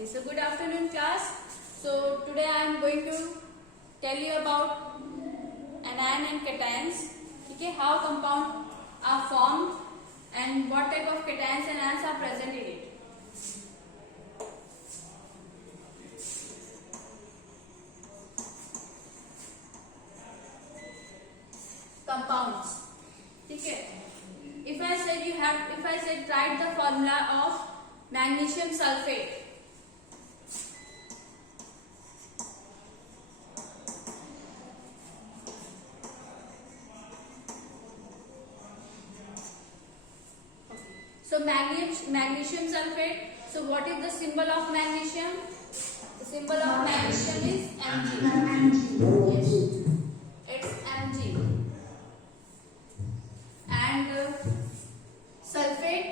Okay, so good afternoon class. So today I am going to tell you about anion and cations. Okay, how compound are formed and what type of cations and anions are present in it. Compounds. Okay. If I said write the formula of magnesium sulfate. So magnesium sulfate. So what is the symbol of magnesium? The symbol of magnesium is Mg. Yes, it's Mg. And sulfate.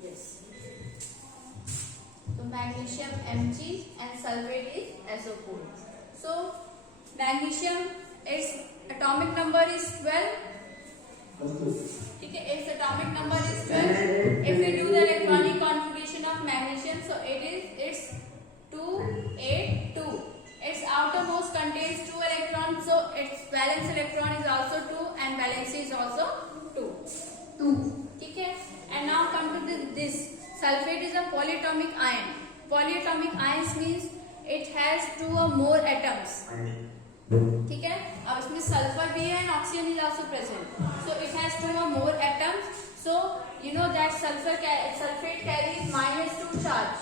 Yes. So magnesium Mg and sulfate is SO4. So magnesium, its atomic number is 12. Okay, its atomic number is 12. If we do the electronic configuration of magnesium, so it's 282. Its outermost contains 2 electrons, so its valence electron is also 2 and valency is also 2. Okay, and now come to this. Sulfate is a polyatomic ion. Polyatomic ions means it has 2 or more atoms. ठीक है, अब इसमें sulphur भी है and oxygen is also present. So it has 2 or more atoms. So you know that sulfate carries -2 charge.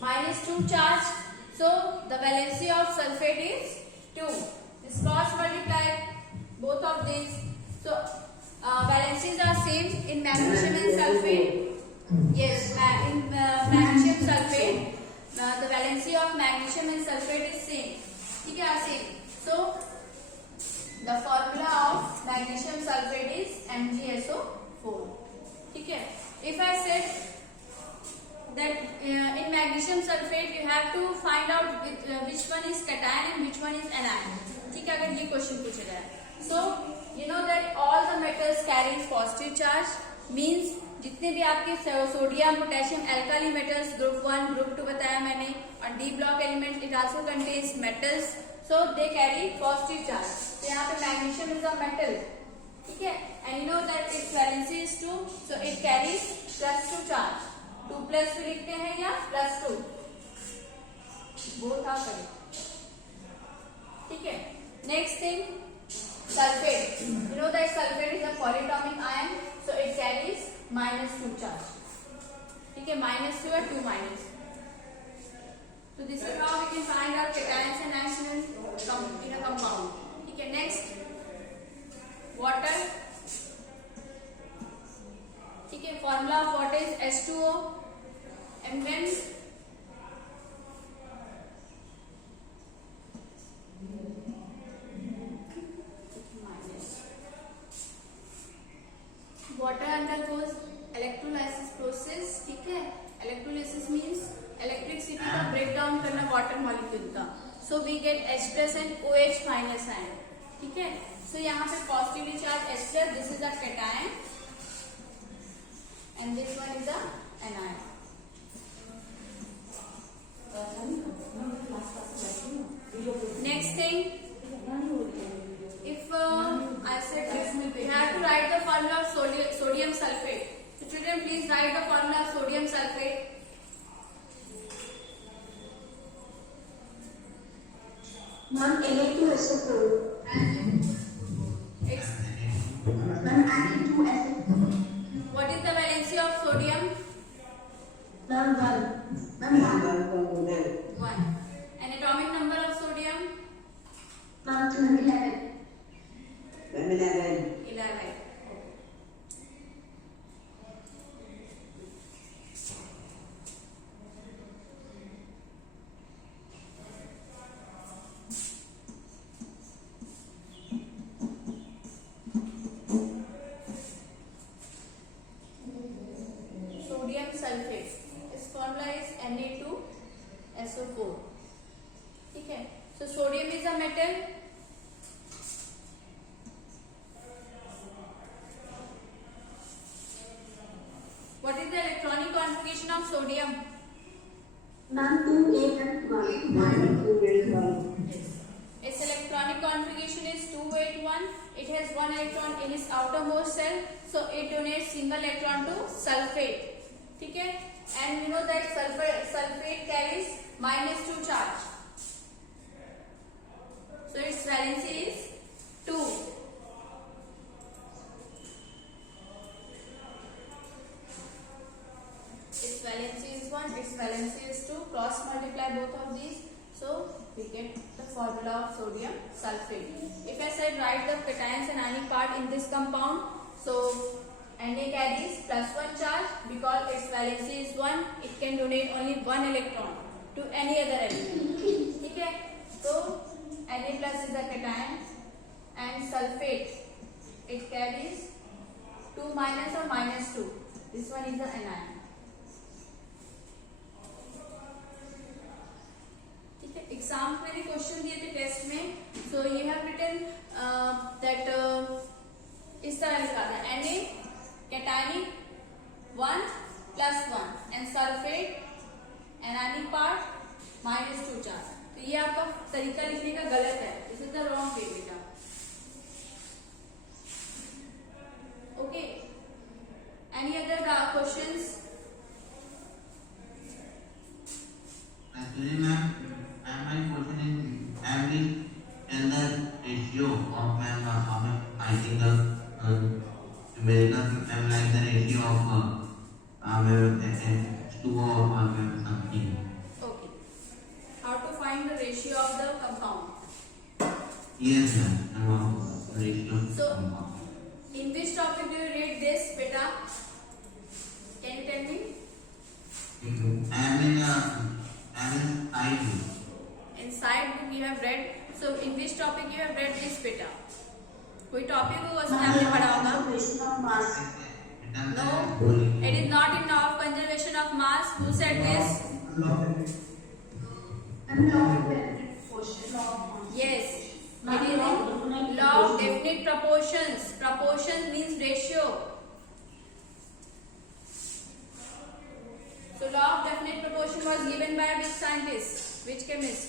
-2 charge. So the valency of sulfate is 2. This cross multiply both of these. So valencies are same in magnesium and sulfate. Yes, in magnesium sulfate. The valency of magnesium and sulfate is same. ठीक है, same. So the formula of magnesium sulfate is MgSO4. ठीक है. If I said that in magnesium sulfate you have to find out which one is cation and which one is anion. ठीक है, अगर ये question पूछा जाए. So you know that all the metals carry positive charge, means जितने भी आपके sodium potassium alkali metals group 1 group 2 बताया मैंने, और D block element it also contains metals, so they carry positive charge. तो यहाँ पे मैग्नीशियम इज अ मेटल. ठीक है, and you know that it's valency is 2, so it carries +2 charge. 2+ भी लिखते हैं या +2, बोथ आर करेक्ट. ठीक है, next thing sulfate. You know that sulfate is a polyatomic ion, so it carries -2 charge. ठीक है, -2 or 2-. So this is how we can find out cations and anions in a compound. ठीक है, next water. ठीक है, formula of water is H2O, and when water undergoes electrolysis process. ठीक है, electrolysis means electricity का breakdown करना water molecule का. So we get H+ and OH- ion. ठीक है, so यहाँ पे positively charged H+, this is a cation and this one is a anion. Next thing, if I said we have to write the formula of sodium sulfate. So children, please write the formula of sodium sulfate. Ma'am, Na2SO4. It's Ma'am, Na2SO4. what is the valency of sodium? Ma'am, 1. Ma'am, 1. And atomic number of sodium? Ma'am, 211. 11. Sodium sulfate. Its formula is Na2SO4. ठीक है, so sodium is a metal. configuration of sodium? Ma'am, 2, 8 and 1. Its electronic configuration is 281. It has one electron in its outermost shell, so it donates single electron to sulfate. ठीक है? And you know that sulfate carries -2 charge. So its valency is 2. Its valency is 1. Its valency is 2. Cross multiply both of these. So we get the formula of sodium sulfate. If I said write the cations and ionic part in this compound, so Na carries +1 charge because its valency is 1. It can donate only 1 electron to any other element. ठीक है? So Na plus is a cation and sulfate it carries 2 minus or -2. This one is the anion. Exam में मैंने question दिए थे test में, so you have written that इस तरह लिखा था Na cationic 1 + 1 and sulfate anionic part -2 charge. तो ये आपका तरीका लिखने का गलत है. This is the wrong way बेटा. Okay, any other questions? Actually, ma'am, my question is, I will tell the ratio of ma'am. I think the American ma'am like the ratio of H2O or something. Okay. How to find the ratio of the compound? Yes, ma'am. Ratio. So, in which topic do you read this, beta? Can you tell me? I mean, I do. Inside book you have read. So in which topic you have read this beta? कोई topic होगा उसमें आपने पढ़ा होगा? No, it is not in law of conservation of mass. Who said this? Yes, it is in law of definite proportions. Proportions means ratio. So law of definite proportion was given by which scientist? Which chemist?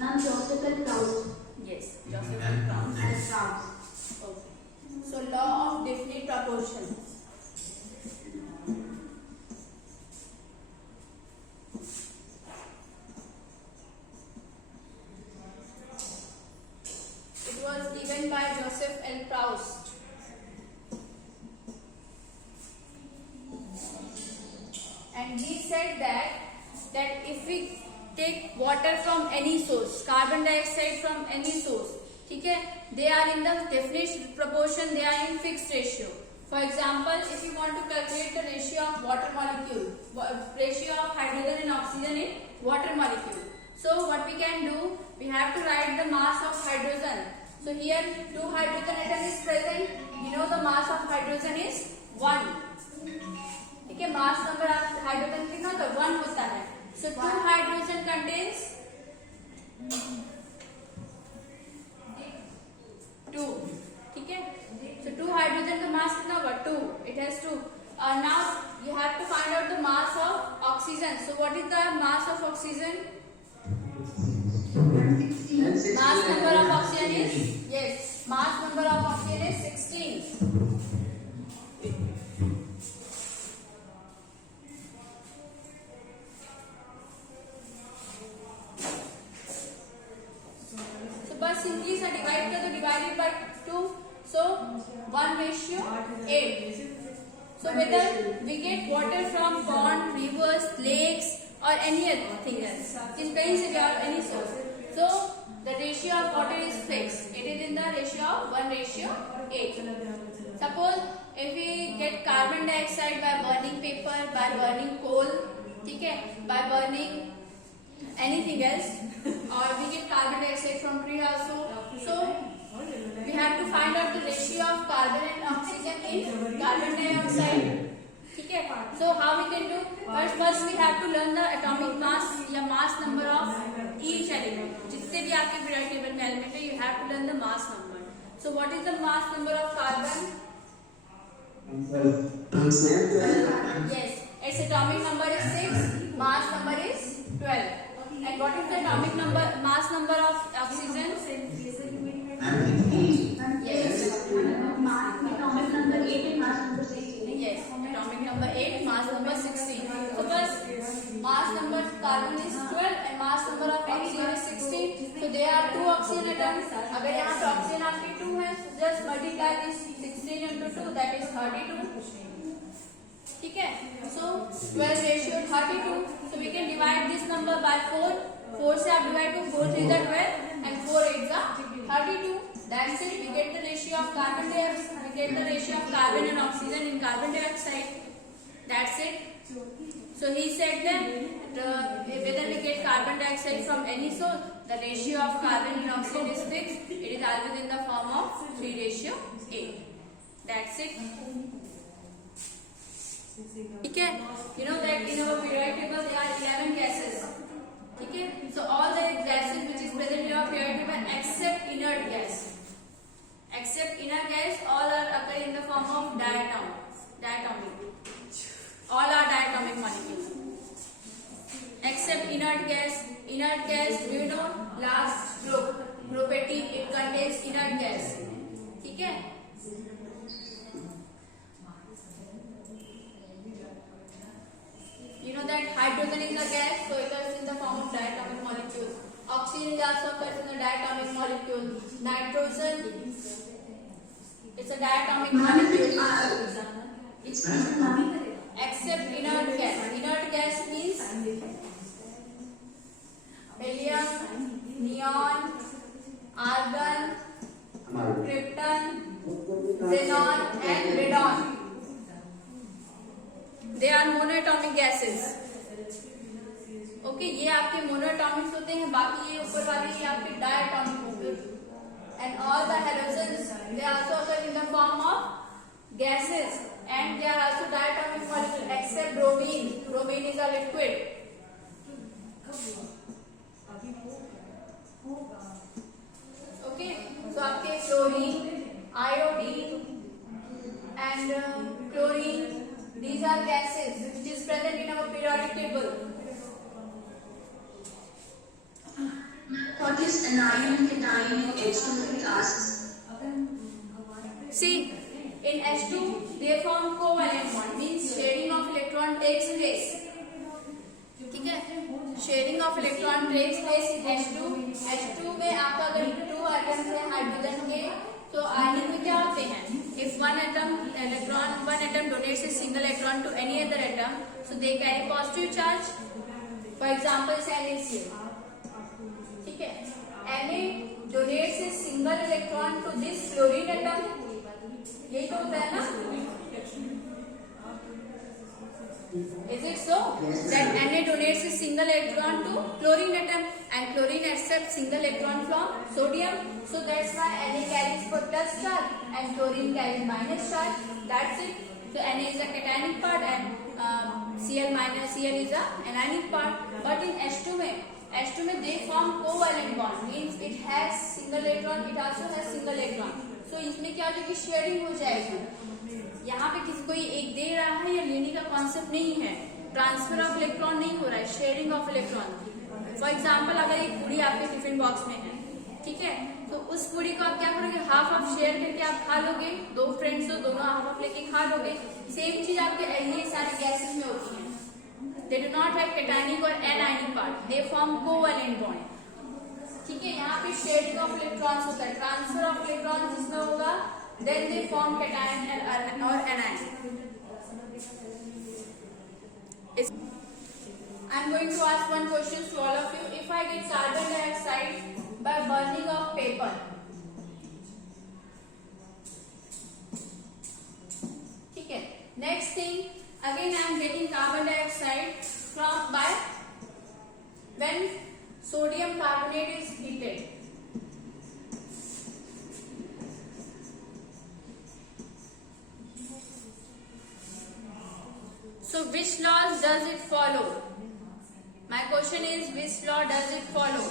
Ma'am, Joseph and Proust. Yes, Joseph and Proust. Okay. So law of definite proportions. It was given by Joseph L. Proust. And he said that if we take water from any source, carbon dioxide from any source, ठीक है, they are in the definite proportion, they are in fixed ratio. For example, if you want to calculate the ratio of water molecule, ratio of hydrogen and oxygen in water molecule, so what we can do, we have to write the mass of hydrogen. So here 2 hydrogen atom is present. You know the mass of hydrogen is 1. ठीक है, mass number of hydrogen कितना होता है? 1 होता है. So 2 hydrogen contains 2. ठीक है, so 2 hydrogen का मास कितना होगा? 2. It has 2. Now you have to find out the mass of oxygen. So what is the mass of oxygen? Mass number of oxygen is, yes, mass number of oxygen is 16. बस simply सा divide कर दो. Divided by 2, so 1:8. So whether we get water from pond, rivers, lakes or any other thing else, in कहीं से भी or any source, so the ratio of water is fixed. It is in the ratio of 1:8. Suppose if we get carbon dioxide by burning paper, by burning coal, ठीक है, by burning anything else, or we get carbon dioxide from tree also. So we have to find out the ratio of carbon and oxygen in carbon dioxide. ठीक है, so how we can do? First we have to learn the atomic mass या mass number of each element. जितने भी आपके periodic table में element है, you have to learn the mass number. So what is the mass number of carbon? Yes, its atomic number is 6, mass number is 12. And what is the atomic number, mass number of oxygen? I'm 16. Yes. Atomic number 8 and mass number 16. Yes, atomic number 8, mass number 16. So first, mass number carbon is 12 and mass number of oxygen is 16. So there are 2 oxygen atoms. अगर यहाँ पे oxygen आपके 2 है, so just multiply this 16 into 2, that is 32. ठीक है? So 12 ratio 32. So we can divide this number by 4. 4 से आप divide को 4 3 12 and 4 8 32. That's it. We get the ratio of carbon dioxide. We get the ratio of carbon and oxygen in carbon dioxide. That's it. So he said that whether we get carbon dioxide from any source, the ratio of carbon and oxygen is fixed. It is always in the form of 3:8. That's it. Okay. You know that in our periodic table there are 11 gases. Okay. So all the gases which is present in our periodic table except inert gas. Except inert gas, all are occur in the form of diatomic. All are diatomic molecules. Except inert gas. Inert gas, do you know? Last group, group 18, it contains inert gas. ठीक है? You know that hydrogen is a gas, so it is in the form of diatomic molecule. Oxygen is also occurs in the diatomic molecule. Nitrogen, it's a diatomic molecule. It's Except inert gas. Inert gas means helium, neon, argon, krypton, xenon and radon. They are monoatomic gases. Okay, ये आपके मोनोएटॉमिक्स होते हैं, बाकी ये ऊपर वाले ये आपके डायटॉमिक होंगे. And all the halogens they also occur in the form of gases and they are also diatomic molecule except bromine. Bromine is a liquid. Okay, so आपके fluorine, iodine and chlorine, these are gases which is present in our periodic table. What is anion and cation in H2? It asks. See, in H2 they form covalent bond, means sharing of electron takes place. ठीक है? Sharing of electron takes place in H2. H2 में आपका अगर 2 atoms है hydrogen के, तो आयनिक में क्या होते हैं? If one atom donates a single electron to any other atom, so they carry positive charge. For example, NaCl. ठीक है? Na donates a single electron to this fluorine atom. यही तो होता है ना? Is it so? That Na donates a single electron to chlorine atom and chlorine accepts single electron from sodium. So that's why Na carries plus charge and chlorine carries minus charge. That's it. So Na is a cationic part and Cl is a anionic part. But in H2 में they form covalent bond, means it has single electron, it also has single electron. So इसमें क्या हो जाएगी? Sharing हो जाएगी. यहाँ पे किसी कोई एक दे रहा है या लेने का कॉन्सेप्ट नहीं है. ट्रांसफर ऑफ इलेक्ट्रॉन नहीं हो रहा है, sharing of electron. For example, अगर एक पूरी आपके टिफिन बॉक्स में है, ठीक है, तो उस पूरी को आप क्या करोगे? हाफ ऑफ शेयर करके आप खा लोगे. 2 फ्रेंड्स हो, दोनों हाफ ऑफ लेके खा लोगे. सेम चीज आपके ये सारे गैसेस में होती है. They do not have cationic or anionic part. They form covalent bond. ठीक है? यहाँ पे शेयरिंग ऑफ इलेक्ट्रॉन्स होता है. ट्रांसफर ऑफ इलेक्ट्रॉन जिसमें होगा, then they form cation or anion. I'm going to ask one question to all of you. If I get carbon dioxide by burning of paper, ठीक है? Next thing, again I am getting carbon dioxide by when sodium carbonate is heated. So which laws does it follow? My question is, which law does it follow?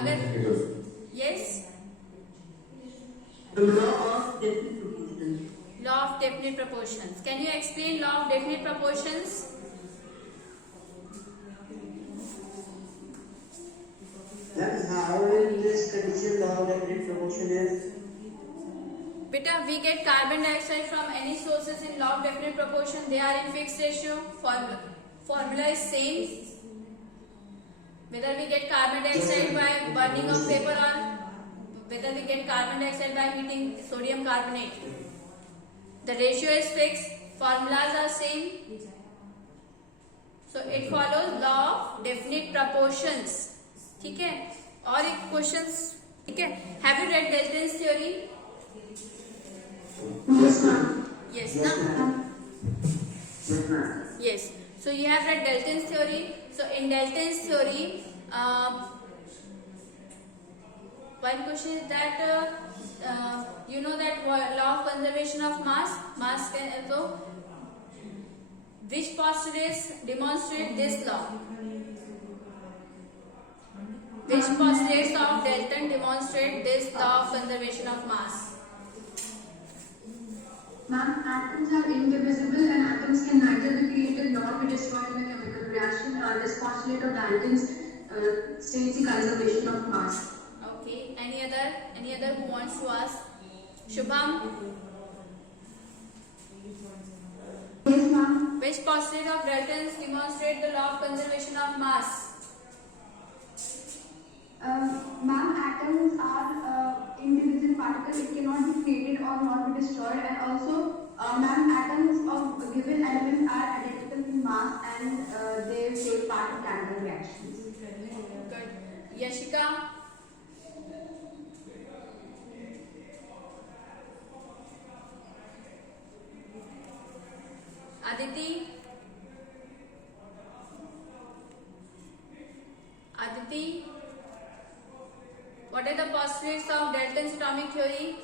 अगर Yes. The law of definite proportions. Law of definite proportions. Can you explain law of definite proportions? That is how in this condition law of definite proportion is. Beta, we get carbon dioxide from any sources in law of definite proportion. They are in fixed ratio. Formula is same. Whether we get carbon dioxide by burning of paper or whether we get carbon dioxide by heating sodium carbonate. The ratio is fixed. Formulas are same. So it follows law of definite proportions. ठीक है? और एक questions. ठीक है? Have you read Dalton's theory? Yes, ma'am. Yes, Yes, na? ma'am. Yes, ma'am. Yes. So you have read Dalton's theory. So in Dalton's theory, one question is that you know that law of conservation of mass can so which postulates demonstrate this law? Which postulates of Dalton demonstrate this law of conservation of mass? Ma'am, atoms are indivisible and atoms can neither be created nor be destroyed in a chemical reaction. This postulate of Dalton's states the conservation of mass. Okay. Any other who wants to ask? Shubham, Yes, ma'am. which postulate of Dalton's demonstrate the law of conservation of mass? Ma'am, atoms are indivisible particles. It cannot be created or not be destroyed. And also, ma'am, atoms of given elements are identical in mass and they take part in chemical reactions. Good. Yashika, Aditi, what are the postulates of Dalton's atomic theory?